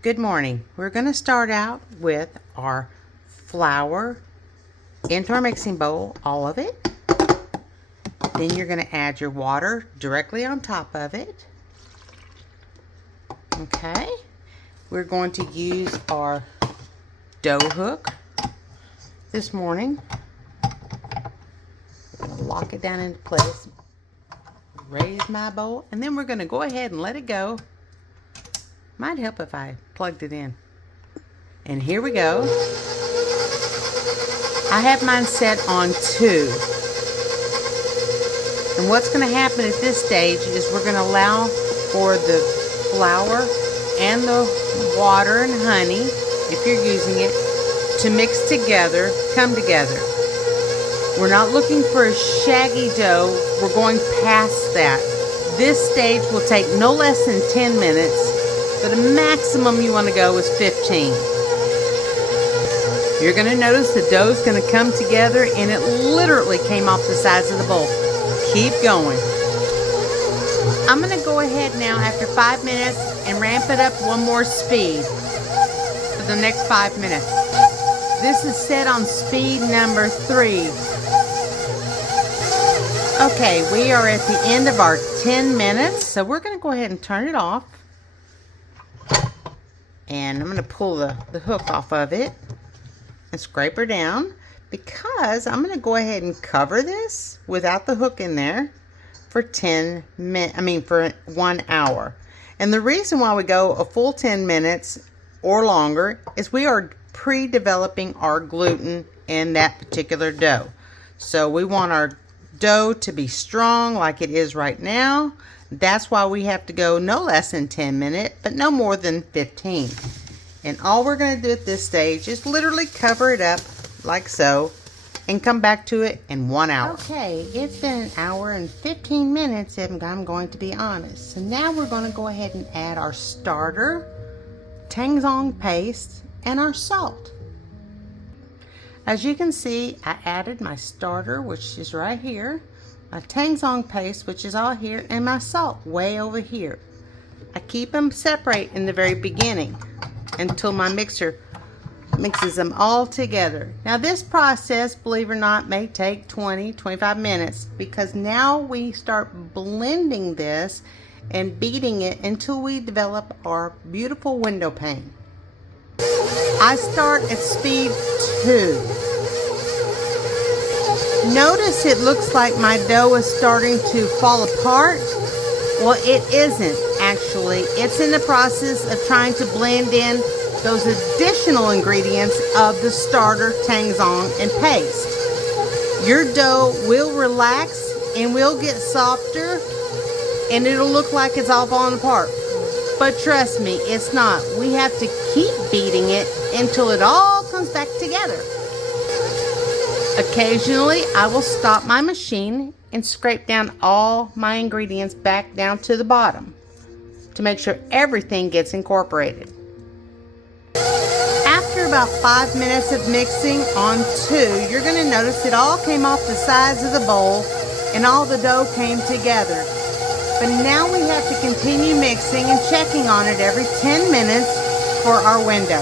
Good morning. We're going to start out with our flour into our mixing bowl, all of it. Then you're going to add your water directly on top of it. Okay. We're going to use our dough hook this morning. We're going to lock it down into place. Raise my bowl, and then we're going to go ahead and let it go. Might help if I plugged it in. And here we go. I have mine set on 2. And what's going to happen at this stage is we're going to allow for the flour and the water and honey, if you're using it, to mix together, come together. We're not looking for a shaggy dough. We're going past that. This stage will take no less than 10 minutes. But the maximum you want to go is 15. You're going to notice the dough is going to come together, and it literally came off the sides of the bowl. Keep going. I'm going to go ahead now after 5 minutes and ramp it up one more speed for the next 5 minutes. This is set on speed number 3. Okay, we are at the end of our 10 minutes, so we're going to go ahead and turn it off. And I'm going to pull the hook off of it and scrape her down, because I'm going to go ahead and cover this without the hook in there for for 1 hour. And the reason why we go a full 10 minutes or longer is we are pre-developing our gluten in that particular dough. So we want our dough to be strong like it is right now. That's why we have to go no less than 10 minutes, but no more than 15. And all we're going to do at this stage is literally cover it up like so and come back to it in 1 hour. Okay, it's been 1 hour and 15 minutes if I'm going to be honest. So now we're going to go ahead and add our starter, Tangzong paste, and our salt. As you can see, I added my starter, which is right here, my Tangzong paste, which is all here, and my salt way over here. I keep them separate in the very beginning until my mixer mixes them all together. Now this process, believe it or not, may take 20-25 minutes, because now we start blending this and beating it until we develop our beautiful window pane. I start at speed 2. Notice it looks like my dough is starting to fall apart. Well, it isn't actually. It's in the process of trying to blend in those additional ingredients of the starter, Tangzong, and paste. Your dough will relax and will get softer, and it'll look like it's all falling apart. But trust me, it's not. We have to keep beating it until it all comes back together. Occasionally, I will stop my machine and scrape down all my ingredients back down to the bottom to make sure everything gets incorporated. After about 5 minutes of mixing on 2, you're going to notice it all came off the sides of the bowl and all the dough came together. But now we have to continue mixing and checking on it every 10 minutes for our window.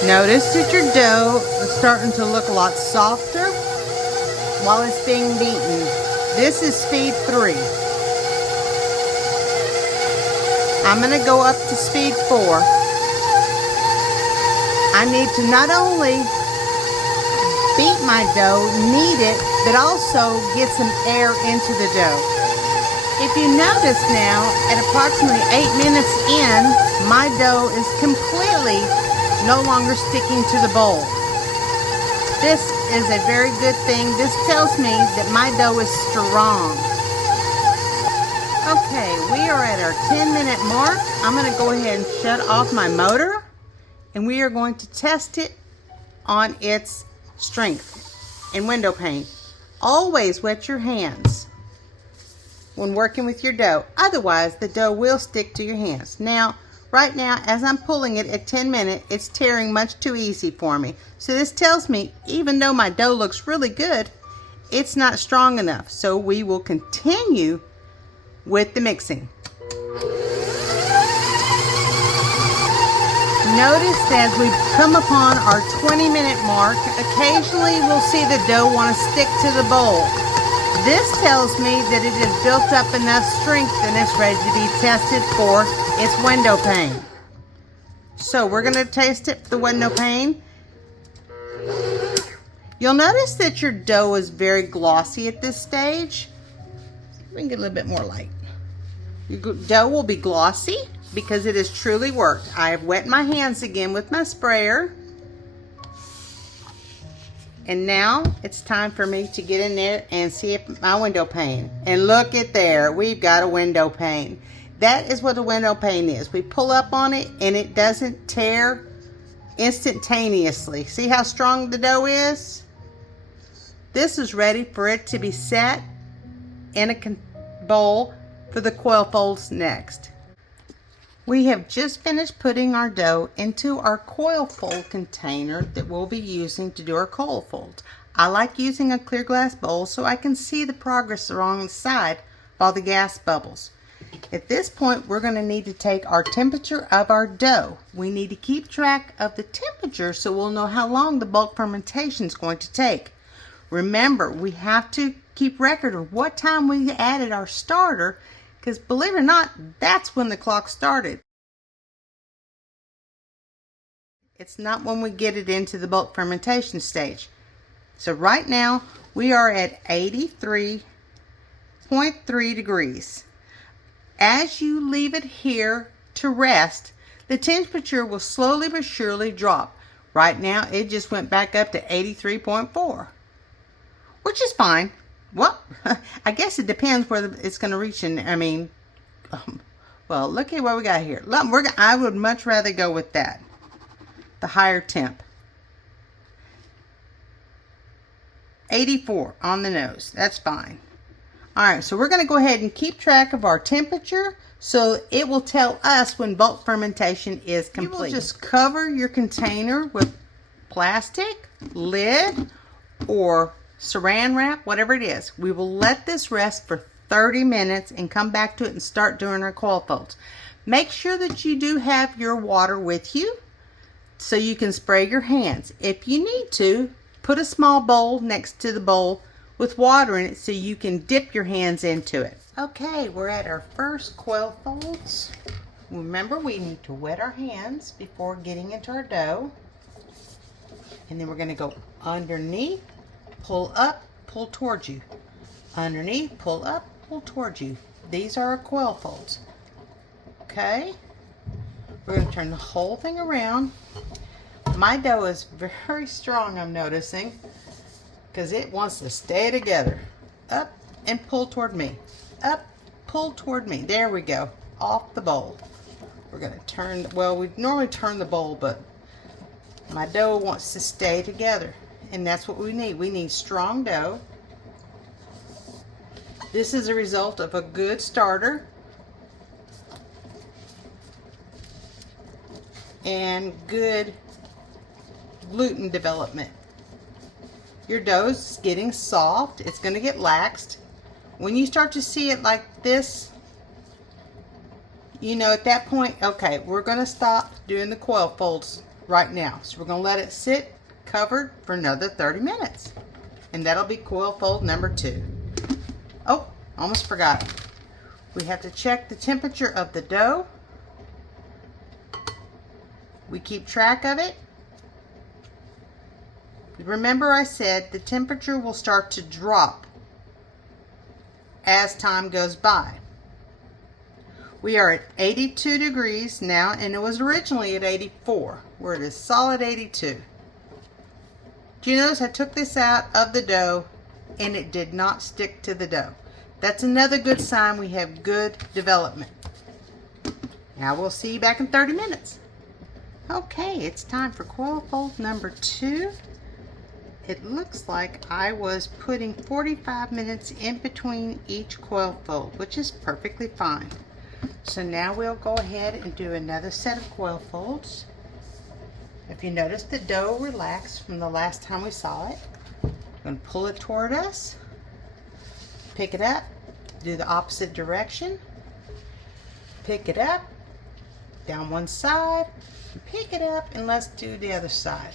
Notice that your dough is starting to look a lot softer while it's being beaten. This is speed 3. I'm going to go up to speed 4. I need to not only beat my dough, knead it, but also get some air into the dough. If you notice now, at approximately 8 minutes in, my dough is completely no longer sticking to the bowl. This is a very good thing. This tells me that my dough is strong. Okay, we are at our 10-minute mark. I'm going to go ahead and shut off my motor, and we are going to test it on its strength and window pane. Always wet your hands when working with your dough. Otherwise, the dough will stick to your hands. Now, right now, as I'm pulling it at 10 minutes, it's tearing much too easy for me. So this tells me, even though my dough looks really good, it's not strong enough. So we will continue with the mixing. Notice as we come upon our 20-minute mark, occasionally we'll see the dough want to stick to the bowl. This tells me that it has built up enough strength and it's ready to be tested for its window pane. So we're going to taste it for the window pane. You'll notice that your dough is very glossy at this stage. We can get a little bit more light. Your dough will be glossy because it has truly worked. I have wet my hands again with my sprayer. And now it's time for me to get in there and see if my window pane. And look at there, we've got a window pane. That is what a window pane is. We pull up on it and it doesn't tear instantaneously. See how strong the dough is? This is ready for it to be set in a bowl for the coil folds next. We have just finished putting our dough into our coil fold container that we'll be using to do our coil folds. I like using a clear glass bowl so I can see the progress along the side of all the gas bubbles. At this point, we're going to need to take our temperature of our dough. We need to keep track of the temperature so we'll know how long the bulk fermentation is going to take. Remember, we have to keep record of what time we added our starter, because believe it or not, that's when the clock started. It's not when we get it into the bulk fermentation stage. So right now, we are at 83.3 degrees. As you leave it here to rest, the temperature will slowly but surely drop. Right now, it just went back up to 83.4, which is fine. Well, I guess it depends where it's going to reach. Well, look at what we got here. I would much rather go with that, the higher temp. 84 on the nose. That's fine. Alright, so we're going to go ahead and keep track of our temperature so it will tell us when bulk fermentation is complete. You will just cover your container with plastic, lid, or saran wrap, whatever it is. We will let this rest for 30 minutes and come back to it and start doing our coil folds. Make sure that you do have your water with you so you can spray your hands. If you need to, put a small bowl next to the bowl with water in it so you can dip your hands into it. Okay, we're at our first coil folds. Remember, we need to wet our hands before getting into our dough. And then we're going to go underneath, pull up, pull towards you. Underneath, pull up, pull towards you. These are our coil folds. Okay, we're going to turn the whole thing around. My dough is very strong, I'm noticing, because it wants to stay together. Up and pull toward me. Up, pull toward me. There we go. Off the bowl. We're going to turn, well, we normally turn the bowl, but my dough wants to stay together. And that's what we need. We need strong dough. This is a result of a good starter and good gluten development. Your dough is getting soft. It's going to get laxed. When you start to see it like this, you know at that point, okay, we're going to stop doing the coil folds right now. So we're going to let it sit covered for another 30 minutes. And that'll be coil fold number 2. Oh, almost forgot. We have to check the temperature of the dough. We keep track of it. Remember, I said the temperature will start to drop as time goes by. We are at 82 degrees now, and it was originally at 84. We're at a solid 82. Do you notice I took this out of the dough and it did not stick to the dough? That's another good sign we have good development. Now we'll see you back in 30 minutes. Okay, it's time for coil fold number 2. It looks like I was putting 45 minutes in between each coil fold, which is perfectly fine. So now we'll go ahead and do another set of coil folds. If you notice, the dough relaxed from the last time we saw it. I'm going to pull it toward us, pick it up, do the opposite direction, pick it up, down one side, pick it up, and let's do the other side.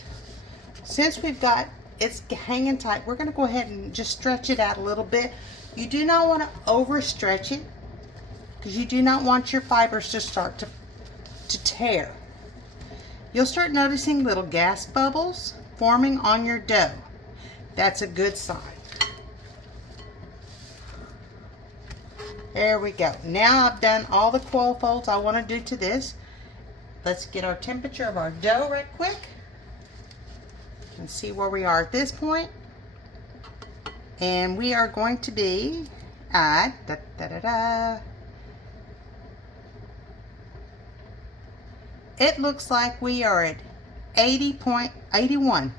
Since we've got it's hanging tight, we're going to go ahead and just stretch it out a little bit. You do not want to overstretch it because you do not want your fibers to start to tear. You'll start noticing little gas bubbles forming on your dough. That's a good sign. There we go. Now I've done all the coil folds I want to do to this. Let's get our temperature of our dough right quick and see where we are at this point. And we are going to be at it looks like we are at 81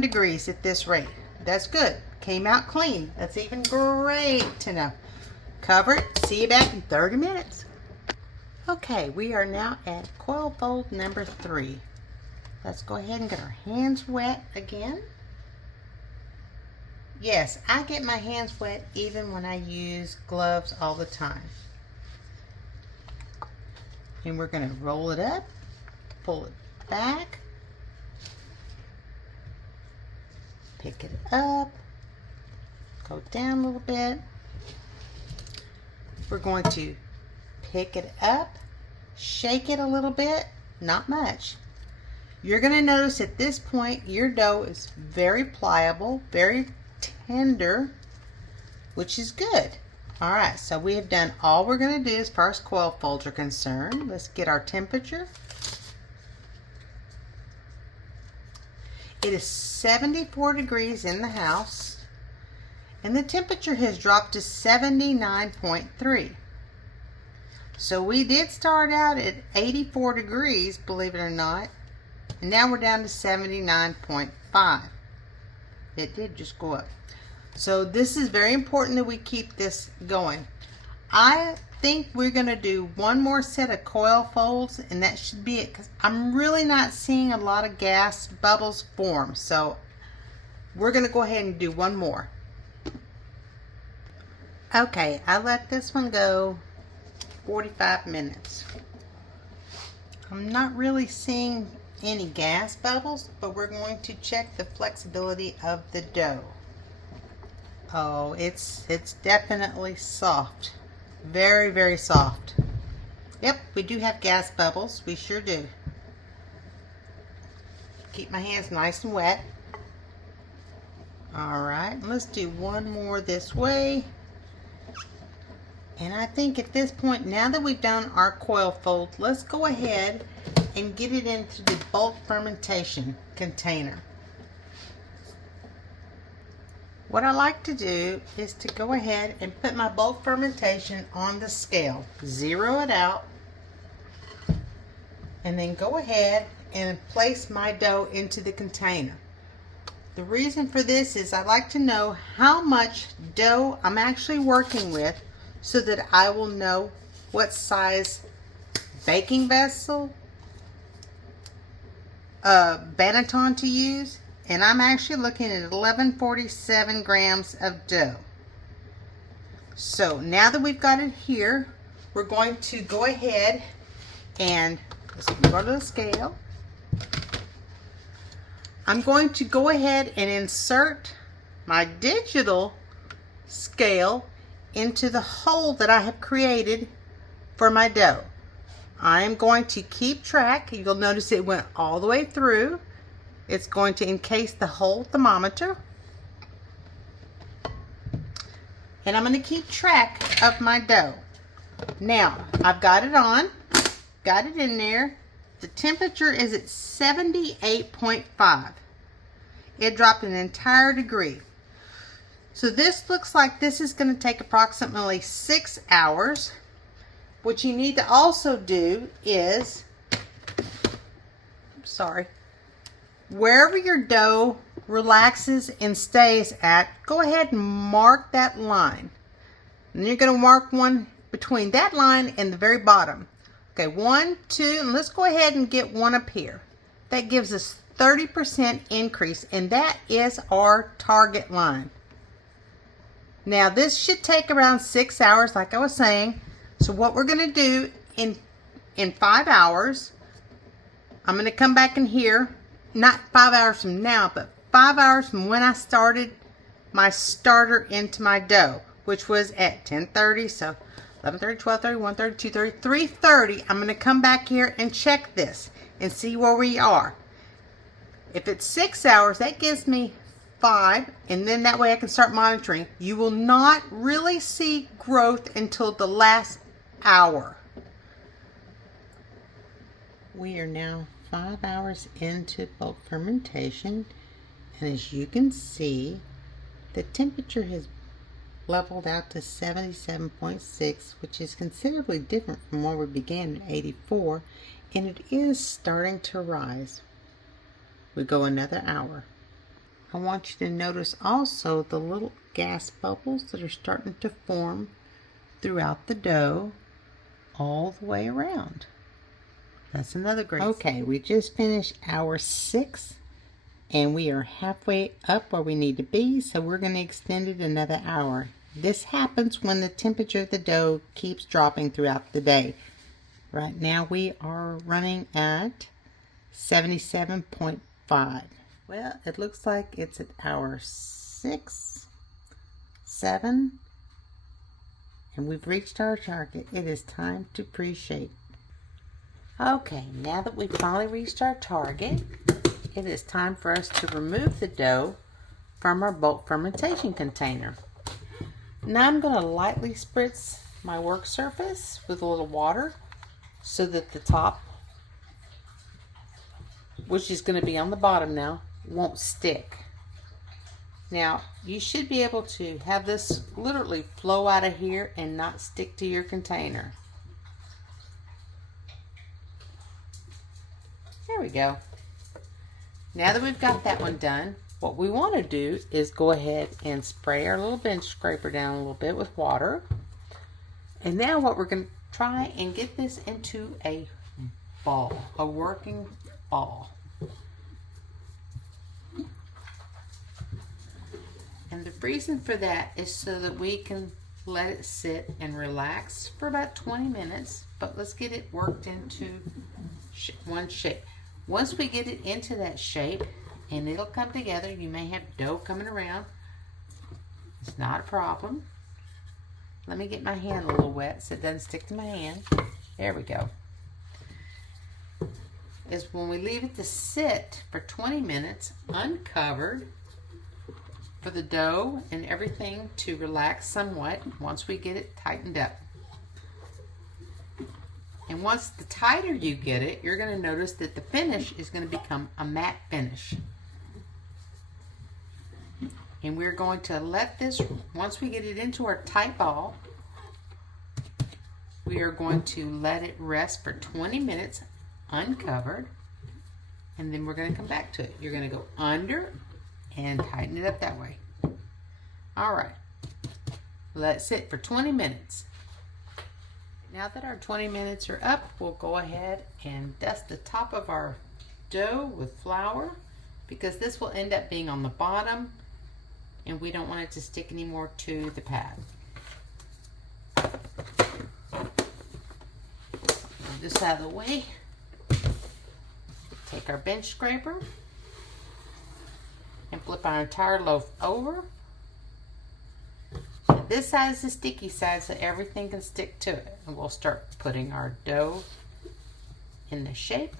degrees at this rate. That's good. Came out clean. That's even great to know. Cover it. See you back in 30 minutes. Okay, we are now at coil fold number 3. Let's go ahead and get our hands wet again. Yes, I get my hands wet even when I use gloves all the time. And we're going to roll it up, pull it back, pick it up, go down a little bit. We're going to pick it up, shake it a little bit, not much. You're going to notice at this point your dough is very pliable, very tender, which is good. Alright, so we have done all we're going to do as far as coil folds are concerned. Let's get our temperature. It is 74 degrees in the house, and the temperature has dropped to 79.3. So we did start out at 84 degrees, believe it or not, and now we're down to 79.5. It did just go up. So this is very important that we keep this going. I think we're going to do one more set of coil folds, and that should be it, because I'm really not seeing a lot of gas bubbles form. So we're going to go ahead and do one more. Okay, I let this one go 45 minutes. I'm not really seeing any gas bubbles, but we're going to check the flexibility of the dough. Oh, it's definitely soft. Very, very soft. Yep, we do have gas bubbles. We sure do. Keep my hands nice and wet. Alright, let's do one more this way. And I think at this point, now that we've done our coil fold, let's go ahead and get it into the bulk fermentation container. What I like to do is to go ahead and put my bulk fermentation on the scale, zero it out, and then go ahead and place my dough into the container. The reason for this is I like to know how much dough I'm actually working with so that I will know what size baking vessel, banneton to use. And I'm actually looking at 1147 grams of dough. So now that we've got it here, we're going to go ahead and let's go to the scale. I'm going to go ahead and insert my digital scale into the hole that I have created for my dough. I am going to keep track. You'll notice it went all the way through. It's going to encase the whole thermometer. And I'm going to keep track of my dough. Now, I've got it on, got it in there. The temperature is at 78.5. It dropped an entire degree. So this looks like this is going to take approximately 6 hours. What you need to also do is, wherever your dough relaxes and stays at, go ahead and mark that line. And you're going to mark one between that line and the very bottom. Okay, 1, 2, and let's go ahead and get one up here. That gives us 30% increase, and that is our target line. Now this should take around 6 hours, like I was saying. So what we're going to do in in 5 hours. I'm going to come back in here, not 5 hours from now, but 5 hours from when I started my starter into my dough, which was at 10:30. So 11:30, 12:30, 1:30, 2:30, 3:30. I'm going to come back here and check this and see where we are. If it's 6 hours, that gives me 5, and then that way I can start monitoring. You will not really see growth until the last hour. We are now 5 hours into bulk fermentation, and as you can see, the temperature has leveled out to 77.6, which is considerably different from where we began at 84, and it is starting to rise. We go another hour. I want you to notice also the little gas bubbles that are starting to form throughout the dough all the way around. That's another great. Okay, we just finished hour 6 and we are halfway up where we need to be, so we're going to extend it another hour. This happens when the temperature of the dough keeps dropping throughout the day. Right now we are running at 77.5. Well, it looks like it's at hour 6, 7, and we've reached our target. It is time to pre-shape. Okay, now that we've finally reached our target, it is time for us to remove the dough from our bulk fermentation container. Now I'm going to lightly spritz my work surface with a little water so that the top, which is going to be on the bottom now, won't stick. Now you should be able to have this literally flow out of here and not stick to your container. There we go. Now that we've got that one done, what we want to do is go ahead and spray our little bench scraper down a little bit with water. And now what we're going to try and get this into a ball, a working ball. And the reason for that is so that we can let it sit and relax for about 20 minutes. But let's get it worked into one shape. Once we get it into that shape, and it'll come together, you may have dough coming around. It's not a problem. Let me get my hand a little wet so it doesn't stick to my hand. There we go. Is when we leave it to sit for 20 minutes uncovered for the dough and everything to relax somewhat once we get it tightened up. And once the tighter you get it, you're going to notice that the finish is going to become a matte finish. And we're going to let this, once we get it into our tight ball, we are going to let it rest for 20 minutes uncovered, and then we're going to come back to it. You're going to go under and tighten it up that way. All right, let it sit for 20 minutes. Now that our 20 minutes are up, we'll go ahead and dust the top of our dough with flour, because this will end up being on the bottom and we don't want it to stick anymore to the pad. Move this out of the way. Take our bench scraper and flip our entire loaf over. And this side is the sticky side so everything can stick to it. And we'll start putting our dough in the shape.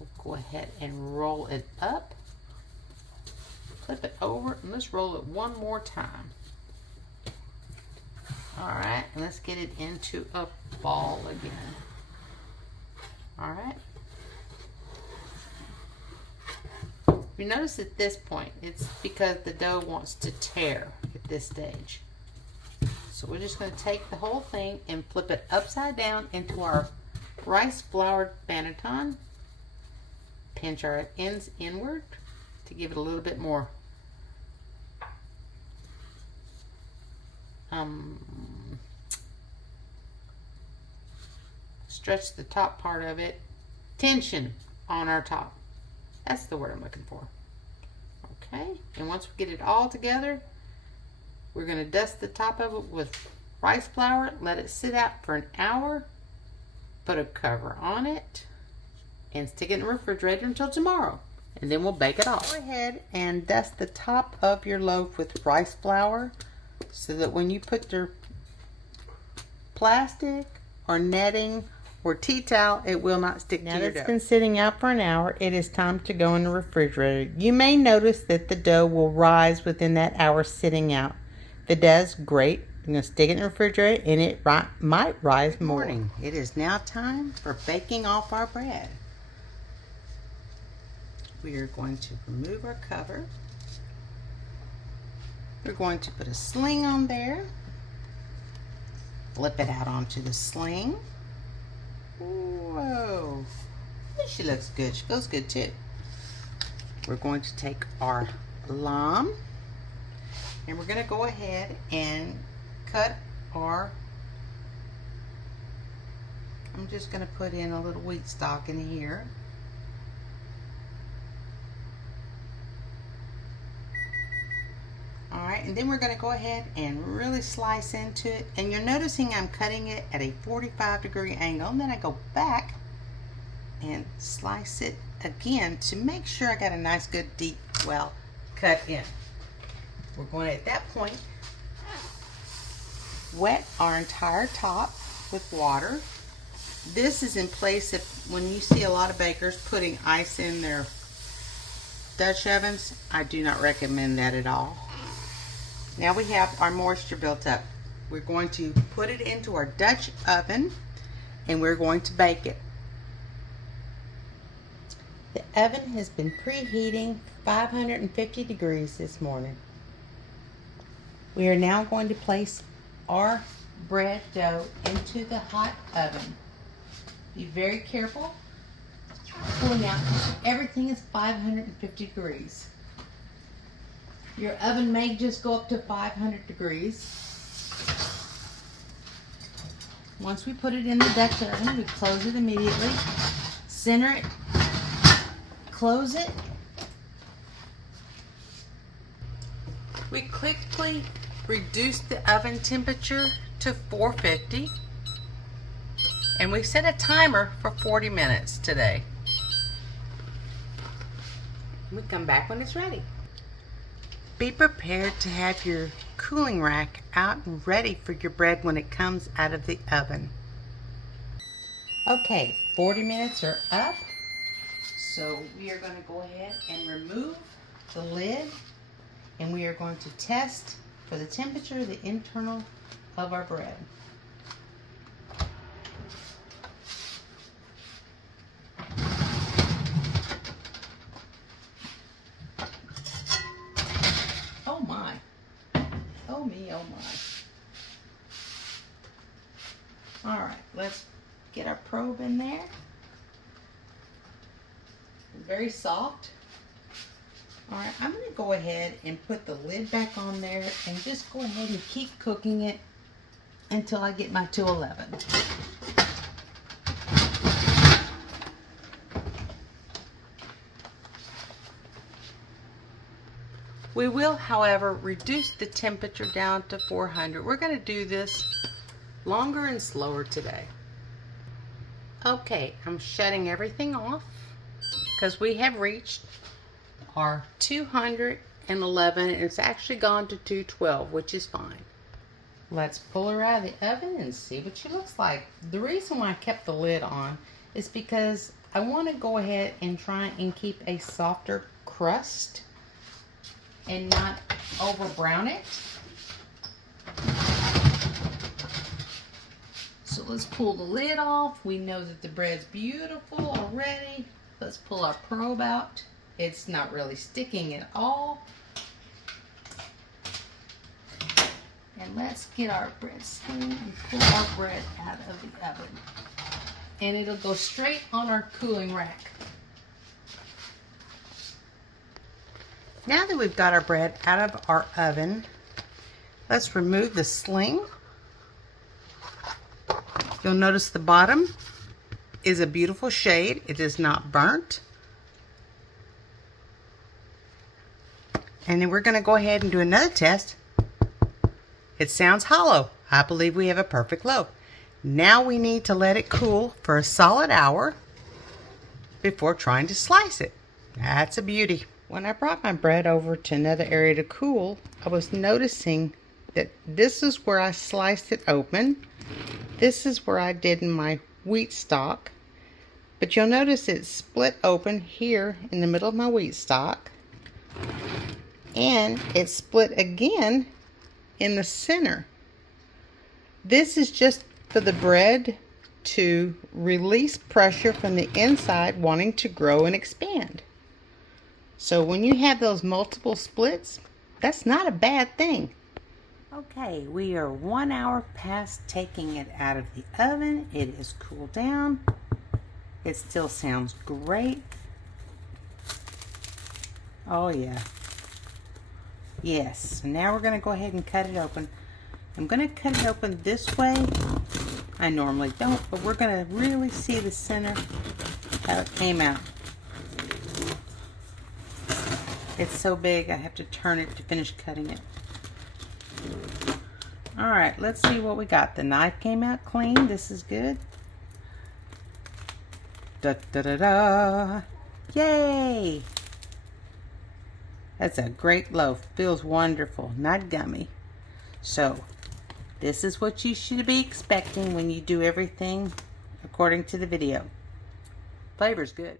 We'll go ahead and roll it up. Flip it over and let's roll it one more time. Alright, and let's get it into a ball again. Alright. You notice at this point, it's because the dough wants to tear at this stage. So we're just going to take the whole thing and flip it upside down into our rice floured banneton. Pinch our ends inward to give it a little bit more stretch the top part of it, tension on our top. That's the word I'm looking for. Okay, and once we get it all together, we're going to dust the top of it with rice flour, let it sit out for an hour, put a cover on it, and stick it in the refrigerator until tomorrow. And then we'll bake it off. Go ahead and dust the top of your loaf with rice flour so that when you put your plastic or netting or tea towel, it will not stick to your dough. Now that it's been sitting out for an hour, it is time to go in the refrigerator. You may notice that the dough will rise within that hour sitting out. If it does, great. I'm going to stick it in the refrigerator and it might rise more. Good morning. It is now time for baking off our bread. We are going to remove our cover. We're going to put a sling on there. Flip it out onto the sling. Whoa. She looks good. She feels good too. We're going to take our lime and we're going to go ahead and cut our, I'm just going to put in a little wheat stock in here. Alright, and then we're going to go ahead and really slice into it. And you're noticing I'm cutting it at a 45-degree angle. And then I go back and slice it again to make sure I got a nice, good, deep, well cut in. We're going to, at that point, wet our entire top with water. This is in place if when you see a lot of bakers putting ice in their Dutch ovens. I do not recommend that at all. Now we have our moisture built up. We're going to put it into our Dutch oven and we're going to bake it. The oven has been preheating 550 degrees this morning. We are now going to place our bread dough into the hot oven. Be very careful pulling out. Everything is 550 degrees. Your oven may just go up to 500 degrees. Once we put it in the Dutch oven, we close it immediately. Center it, close it. We quickly reduce the oven temperature to 450. And we set a timer for 40 minutes today. We come back when it's ready. Be prepared to have your cooling rack out and ready for your bread when it comes out of the oven. Okay, 40 minutes are up. So we are going to go ahead and remove the lid and we are going to test for the temperature of the internal of our bread. Oh my. Oh me, oh my. Alright, let's get our probe in there. Very soft. Alright, I'm going to go ahead and put the lid back on there and just go ahead and keep cooking it until I get my 211. We will, however, reduce the temperature down to 400. We're going to do this longer and slower today. Okay, I'm shutting everything off because we have reached our 211. It's actually gone to 212, which is fine. Let's pull her out of the oven and see what she looks like. The reason why I kept the lid on is because I want to go ahead and try and keep a softer crust and not over brown it. So let's pull the lid off. We know that the bread's beautiful already. Let's pull our probe out. It's not really sticking at all. And let's get our bread spoon and pull our bread out of the oven. And it'll go straight on our cooling rack. Now that we've got our bread out of our oven, let's remove the sling. You'll notice the bottom is a beautiful shade. It is not burnt. And then we're going to go ahead and do another test It sounds hollow. I believe we have a perfect loaf. Now we need to let it cool for a solid hour before trying to slice it. That's a beauty. When I brought my bread over to another area to cool, I was noticing that this is where I sliced it open. This is where I did my wheat stock. But you'll notice it split open here in the middle of my wheat stock. And it split again in the center. This is just for the bread to release pressure from the inside wanting to grow and expand. So when you have those multiple splits, that's not a bad thing. Okay, we are 1 hour past taking it out of the oven. It is cooled down. It still sounds great. Oh yeah. Yes, so now we're going to go ahead and cut it open. I'm going to cut it open this way. I normally don't, but we're going to really see the center, how it came out. It's so big, I have to turn it to finish cutting it. Alright, let's see what we got. The knife came out clean. This is good. Da da da da! Yay! That's a great loaf. Feels wonderful, not gummy. So, this is what you should be expecting when you do everything according to the video. Flavor's good.